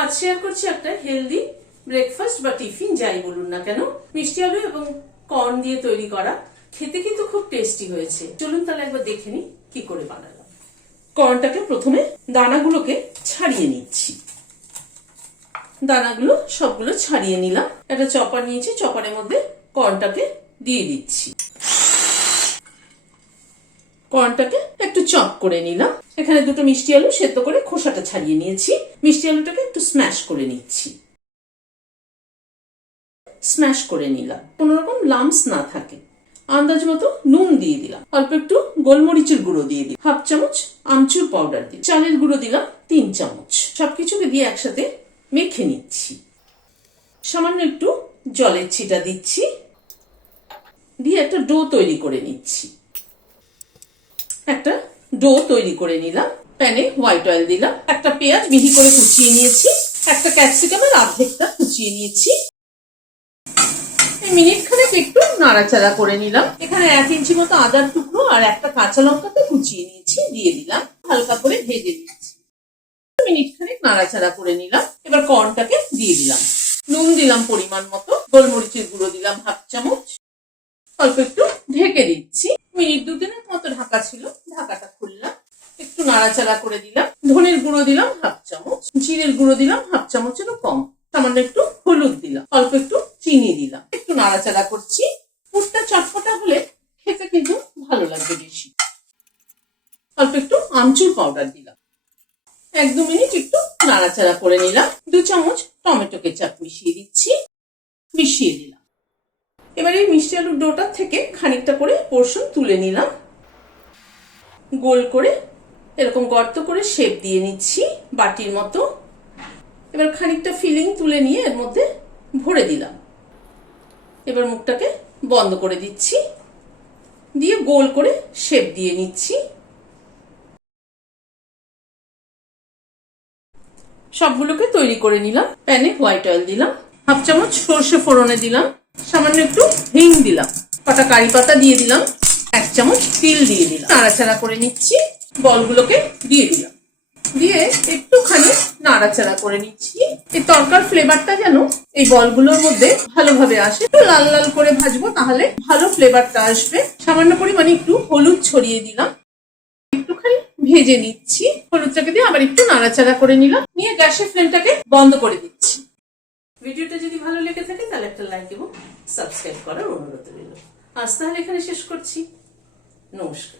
আজ শেয়ার করছি একটা হেলদি ব্রেকফাস্ট বা টিফিন যাই বলুন না কেন, মিষ্টি আলু এবং কর্ন দিয়ে তৈরি করা। খেতে কিন্তু খুব টেস্টি হয়েছে। চলুন তাহলে একবার দেখে নিই কি করে বানালাম। কর্নটাকে প্রথমে দানাগুলোকে ছাড়িয়ে নিচ্ছি। দানাগুলো সবগুলো ছাড়িয়ে নিলাম। একটা চপার নিয়েছি, চপারের মধ্যে কর্নটাকে দিয়ে দিচ্ছি। কর্নটাকে একটু চপ করে নিলাম। এখানে দুটো মিষ্টি আলু সেদ্ধ করে খোসাটা ছাড়িয়ে নিয়েছি। মিষ্টি আলুটাকে একটু স্ম্যাশ করে নিচ্ছি। স্ম্যাশ করে নিলাম, কোনো রকম লাম্পস না থাকে। আন্দাজ মতো নুন দিয়ে দিলাম, অল্প একটু গোলমরিচের গুঁড়ো দিয়ে দিলাম, হাফ চামচ আমচুর পাউডার দিই, চালের গুঁড়ো দিলাম 3 চামচ। সবকিছুকে দিয়ে একসাথে মেখে নিচ্ছি। সামান্য একটু জলের ছিটা দিচ্ছি, দিয়ে একটা ডো তৈরি করে নিচ্ছি। একটা ডো তৈরি করে নিলাম। প্যানে হোয়াইট অয়েল দিলাম। একটা পেঁয়াজ মিহি করে কুচিয়ে নিয়েছি। একটা ক্যাপসিকামের অর্ধেকটা কুচিয়ে নিয়েছি। মিনিট খানেক একটু নাড়াচাড়া করে নিলাম। এখানে 1 ইঞ্চি মতো আদার টুকরো আর একটা কাঁচা লঙ্কাকে কুচিয়ে নিয়েছি, দিয়ে দিলাম। হালকা করে ভেজে নিচ্ছি। মিনিট খানেক নাড়াচাড়া করে নিলাম। এবার কর্নটাকে দিয়ে দিলাম। নুন দিলাম পরিমাণ মতো, গোলমরিচের গুঁড়ো দিলাম হাফ চামচ। অল্প একটু ঢেকে দিচ্ছি। মিনিট 2-3 মতো ঢাকা ছিল, ঢাকাটা খুললাম। একটু নাড়াচাড়া করে দিলাম। ধনের গুঁড়ো দিলাম হাফ চামচ, জিরের গুঁড়ো দিলাম হাফ চামচেরও কম, সামান্য একটু হলুদ দিলাম, অল্প একটু চিনি দিলাম। একটু নাড়াচাড়া করছি। পুরটা চটপটা হলে খেতে কিন্তু ভালো লাগবে বেশি। অল্প একটু আমচুর পাউডার দিলাম। 1-2 মিনিট একটু নাড়াচাড়া করে নিলাম। 2 চামচ টমেটো কেচাপ মিশিয়ে দিচ্ছি। মিশিয়ে দিলাম। এবার এই মিষ্টি আলুর ডোটা থেকে খানিকটা করে পোর্শন তুলে নিলাম। গোল করে এরকম গর্ত করে শেপ দিয়ে নিচ্ছি বাটির মতো। এবার খানিকটা ফিলিং তুলে নিয়ে এর মধ্যে ভরে দিলাম। এবার মুখটাকে বন্ধ করে দিচ্ছি, দিয়ে গোল করে শেপ দিয়ে নিচ্ছি। সবগুলোকে তৈরি করে নিলাম। প্যানে হোয়াইট অয়েল দিলাম, হাফ চামচ সর্ষে ফোড়নে দিলাম, সামান্য একটু হিং দিলাম, কটা কারি পাতা দিয়ে দিলাম, 1 চামচ তিল দিয়ে দিলাম। নাড়াচাড়া করে নিচ্ছি। বলগুলোকে দিয়ে দিলাম, দিয়ে একটুখানি নাড়াচাড়া করে নিচ্ছি। এই তরকার ফ্লেভারটা যেন এই বলগুলোর মধ্যে ভালোভাবে আসে। একটু লাল লাল করে ভাজবো, তাহলে ভালো ফ্লেভারটা আসবে। সামান্য পরিমাণে একটু হলুদ ছড়িয়ে দিলাম। একটুখানি ভেজে নিচ্ছি। হলুদটাকে দিয়ে আবার একটু নাড়াচাড়া করে নিলাম, নিয়ে গ্যাসের ফ্লেমটাকে বন্ধ করে দিচ্ছি। ভিডিওটা যদি ভালো লেগে থাকে তাহলে একটা লাইক এবং সাবস্ক্রাইব করার অনুরোধ রইল। আজ তাহলে এখানে শেষ করছি। নমস্কার।